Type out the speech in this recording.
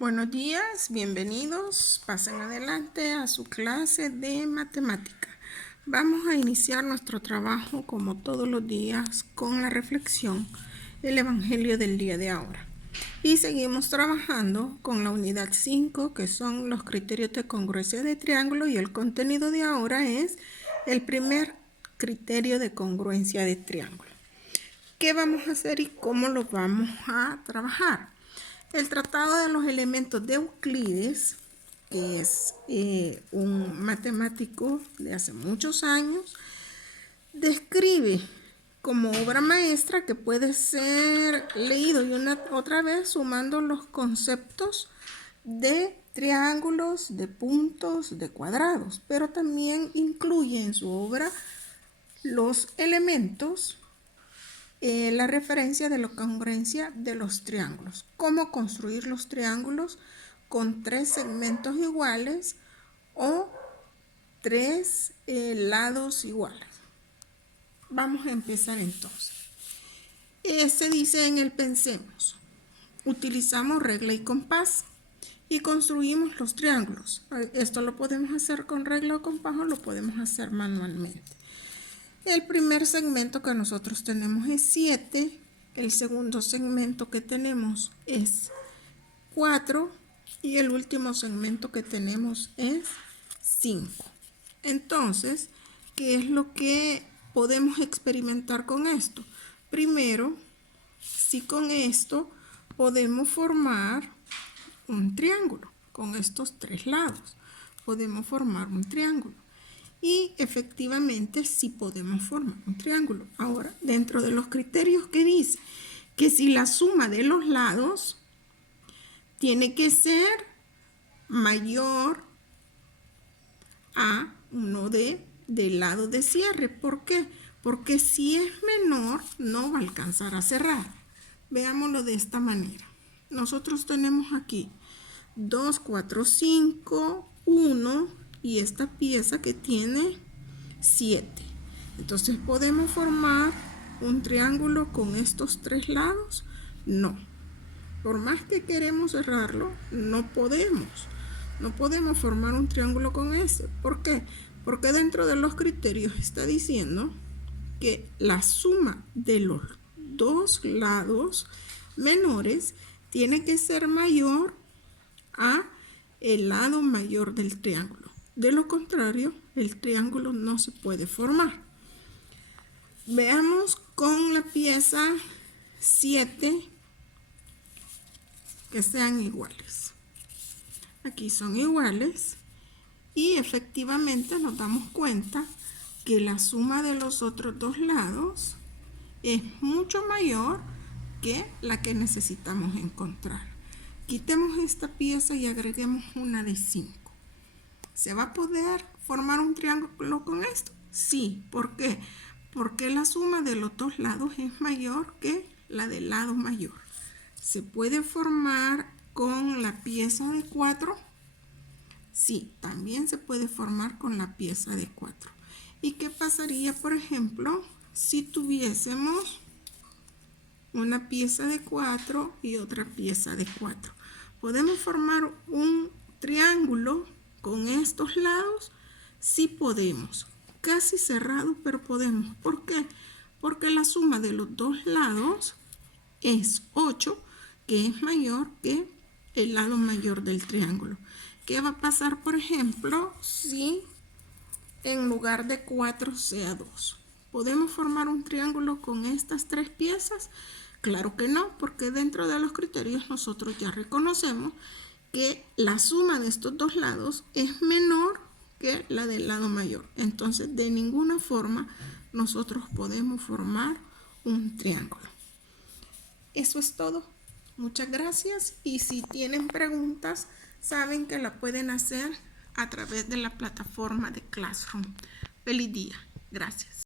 Buenos días, bienvenidos. Pasen adelante a su clase de matemática. Vamos a iniciar nuestro trabajo como todos los días con la reflexión del Evangelio del día de ahora. Y seguimos trabajando con la unidad 5, que son los criterios de congruencia de triángulo, y el contenido de ahora es el primer criterio de congruencia de triángulo. ¿Qué vamos a hacer y cómo lo vamos a trabajar? El tratado de los elementos de Euclides, que es un matemático de hace muchos años, describe como obra maestra que puede ser leído y otra vez sumando los conceptos de triángulos, de puntos, de cuadrados, pero también incluye en su obra los elementos, la referencia de la congruencia de los triángulos. Cómo construir los triángulos con 3 segmentos iguales o 3 lados iguales. Vamos a empezar entonces. Se dice en el pensemos. Utilizamos regla y compás y construimos los triángulos. Esto lo podemos hacer con regla o compás o lo podemos hacer manualmente. El primer segmento que nosotros tenemos es 7, el segundo segmento que tenemos es 4 y el último segmento que tenemos es 5. Entonces, ¿qué es lo que podemos experimentar con esto? Primero, si con esto podemos formar un triángulo, con estos 3 lados, podemos formar un triángulo. Y efectivamente sí podemos formar un triángulo. Ahora, dentro de los criterios que dice que si la suma de los lados tiene que ser mayor a uno del lado de cierre. ¿Por qué? Porque si es menor no va a alcanzar a cerrar. Veámoslo de esta manera. Nosotros tenemos aquí 2, 4, 5, 1 y esta pieza que tiene 7. Entonces, ¿podemos formar un triángulo con estos 3 lados? No. Por más que queremos cerrarlo, no podemos. No podemos formar un triángulo con ese. ¿Por qué? Porque dentro de los criterios está diciendo que la suma de los 2 lados menores tiene que ser mayor a el lado mayor del triángulo. De lo contrario, el triángulo no se puede formar. Veamos con la pieza 7 que sean iguales. Aquí son iguales y efectivamente nos damos cuenta que la suma de los otros 2 lados es mucho mayor que la que necesitamos encontrar. Quitemos esta pieza y agreguemos una de 5. ¿Se va a poder formar un triángulo con esto? Sí. ¿Por qué? Porque la suma de los 2 lados es mayor que la del lado mayor. ¿Se puede formar con la pieza de 4? Sí, también se puede formar con la pieza de 4. ¿Y qué pasaría, por ejemplo, si tuviésemos una pieza de 4 y otra pieza de 4? ¿Podemos formar un triángulo con estos lados? Sí podemos. Casi cerrado, pero podemos. ¿Por qué? Porque la suma de los 2 lados es 8, que es mayor que el lado mayor del triángulo. ¿Qué va a pasar, por ejemplo, si en lugar de 4 sea 2? ¿Podemos formar un triángulo con estas 3 piezas? Claro que no, porque dentro de los criterios nosotros ya reconocemos que la suma de estos 2 lados es menor que la del lado mayor. Entonces, de ninguna forma nosotros podemos formar un triángulo. Eso es todo. Muchas gracias. Y si tienen preguntas, saben que la pueden hacer a través de la plataforma de Classroom. Feliz día. Gracias.